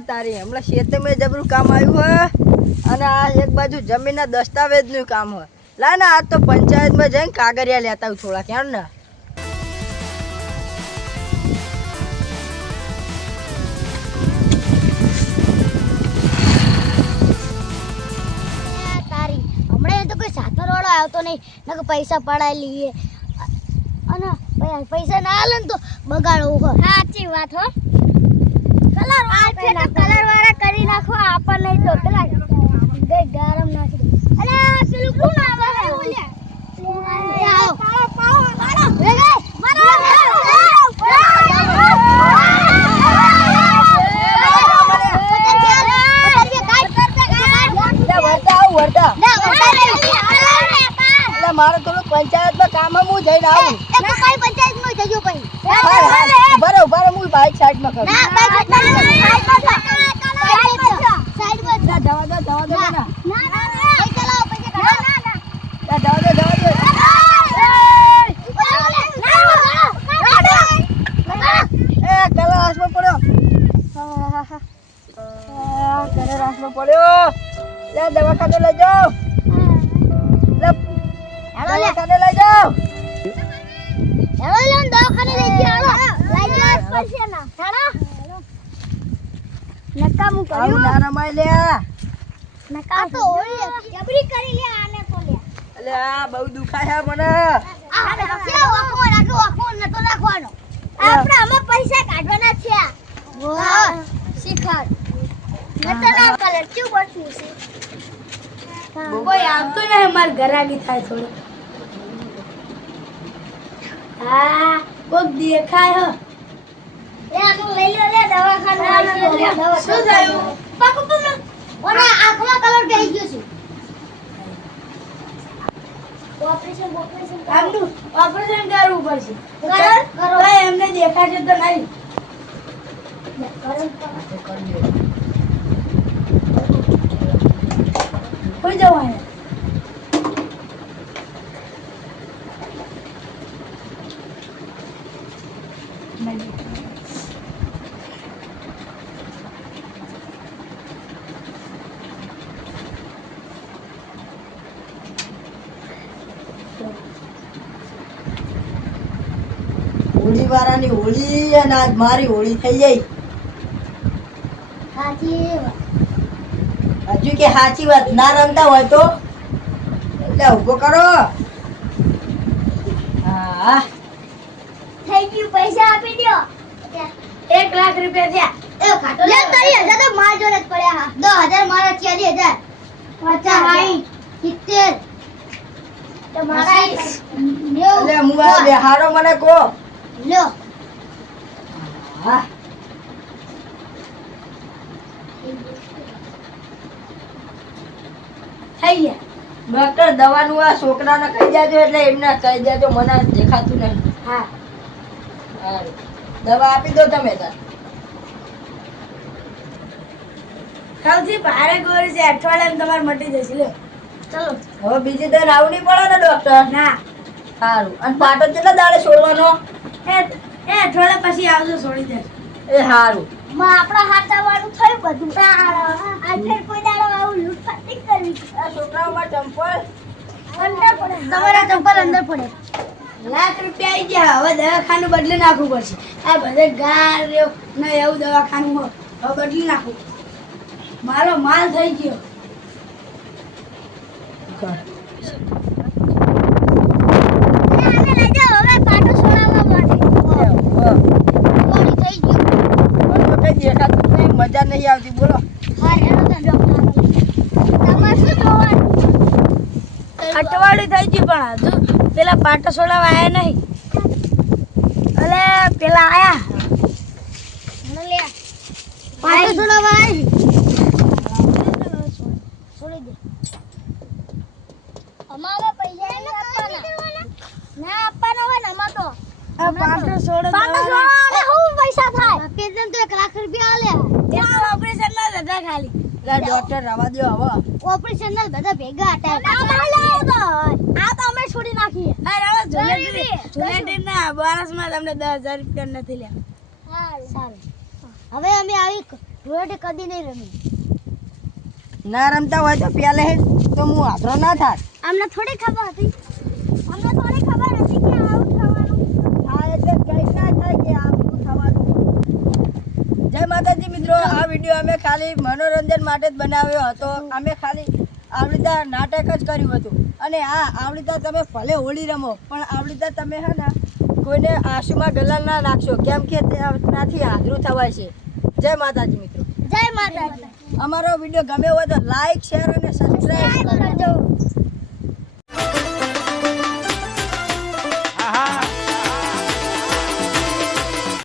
તારી હમણાં ખેતરમાં જબરું કામ આવ્યું હોય અને આ એક બાજુ જમીનના દસ્તાવેજનું કામ હોય લા ને આ તો પંચાયતમાં જઈને કાગળિયા લેતા આવું થોડા ક્યાં ને. તારી હમણાં તો કોઈ સાધન વાળો આવતો નહીં. નકર પૈસા પડાઈ લઈએ. અને પૈસા ના આલે ને તો બગાડવું સાચી વાત હો. કલર વાળા કલર વાળા કરી નાખો આપણને તો પેલા દે ગરમ નાખી અલે પેલું કોણ આવે? છે ઓલ્યા મારો આવું વળતા એટલે મારે થોડું પંચાયતમાં કામ હું જઈને આવું. હાલ, હાલ. ઊભા રહો, ઊભા રહો, હું બાઈક સાઈડમાં કરું અલ્યા, જવા દો જવા દો ના. અલ્યા, જવા દો જવા દો પડ્યો લઈ જાઓ આવું ના રમાય લે નકા આને તો રાખવાનો આપણે આમાં પૈસા કાઢવાના છે વાહ શીખાડ નતો કલર ક્યું બચવું છે કોઈ આવતો નહીં અમારે ઘરાગી થાય થોડું. હા, કોક દેખાય કલર કરવું પડશે કરો. તો નહીં કોઈ જવાનું હોળી વાળાની હોળી અને આજ મારી હોળી થઈ ગઈ. હજુ કે સાચી વાત ના રમતા હોય તો? એટલે ઊભો કરો. હા. થઈ ગયું પૈસા આપી દ્યો. એક લાખ રૂપિયા થયા. એ ખાટો લે તારી હજાર તો માર જોડે જ પડ્યા હા. દસ હજાર મારા ચાલી હજાર. પચાસ સાઠ સિત્તેર. તમારા એટલે હું આ બેહારો મને કહો. લ્યો હા થઈ ગયા ડોક્ટર દવાનું આ છોકરાને કહી દેજો એટલે એમને કહી દેજો મને દેખાતું નહીં. હા. દવા આપી દો તમે તાર સૌથી ભારે ગોળી છે અઠવાડિયામાં તમારે મટી જશે લ્યો ચલો. હવે બીજી તો આવું નહીં પડે ને ડોક્ટર ના. સારું અને પાટો કેટલા દાડે છોડવાનો? એ એ અઠવાડિયા પછી આવજો છોડી દે. એ સારું માં આપણા હાથા વાળું થયું બધું. આજે કોઈ દાડો આવું લૂંટફાટી કરવી આ છોકરાઓમાં ચંપલ. અંદર પડે. તમારા ચંપલ અંદર પડે. લાખ રૂપિયા આવી ગયા. હવે દવાખાનું બદલી નાખવું પડશે. આ બધે ગાર ને એવું દવાખાનું હોય હવે બદલી નાખવું મારો માલ થઈ ગયો આને લઈ જાઓ હવે પાટો છોડાવવા માટે ગોળી થઈ ગયું કઈ દેખાતું નહીં આવતી બોલો. અઠવાડિયું થઈ ગઈ પણ હજુ પેલા પાટા સોડા આયા નહીં. અલે પેલા આયા. પાટો છોડાવવા છોડી દે. અમારે પૈસા નહીં આપવાના. ના આપવાના હોય ને અમાર તો. પાટો છોડો પાટો છોડાવવાના શું પૈસા થાય કેતન તો એક લાખ રૂપિયા આલ્યા ઓપરેશન ના થતા એટલે ડોક્ટર રવા દો હવે. ઓપરેશન ના બધા ભેગા હતા. આ તો અમે છોડી નાખીએ. અરે હવે જુનેટી જુનેટી ના બોનસમાં તમને દસ હજાર રૂપિયા નથી લે સારું. હવે અમે આવી ધૂળેટી કદી નહીં રમી. ના રમતા હોય તો પહેલે તો હું હાથરો ના થાત. અમને થોડી ખબર હતી અમને થોડી ખબર હતી કે આવું થવાનું હા એટલે કઈ ના થાય કે આ બધું થવાનું જય માતાજી મિત્રો આ વીડિયો અમે ખાલી મનોરંજન માટે જ બનાવ્યો હતો. અમે ખાલી આવડીતા નાટક જ કર્યું હતું. અને હા આવડીતા તમે ભલે હોળી રમો પણ આવડીતા તમે હે ને કોઈને આંસુમાં ગલા ના નાખશો. કેમ કે ત્યાંથી હાજરું થવાય છે. જય માતાજી મિત્રો. જય માતાજી. અમારો વીડિયો ગમ્યો હોય તો લાઈક શેર અને સબસ્ક્રાઈબ કરજો.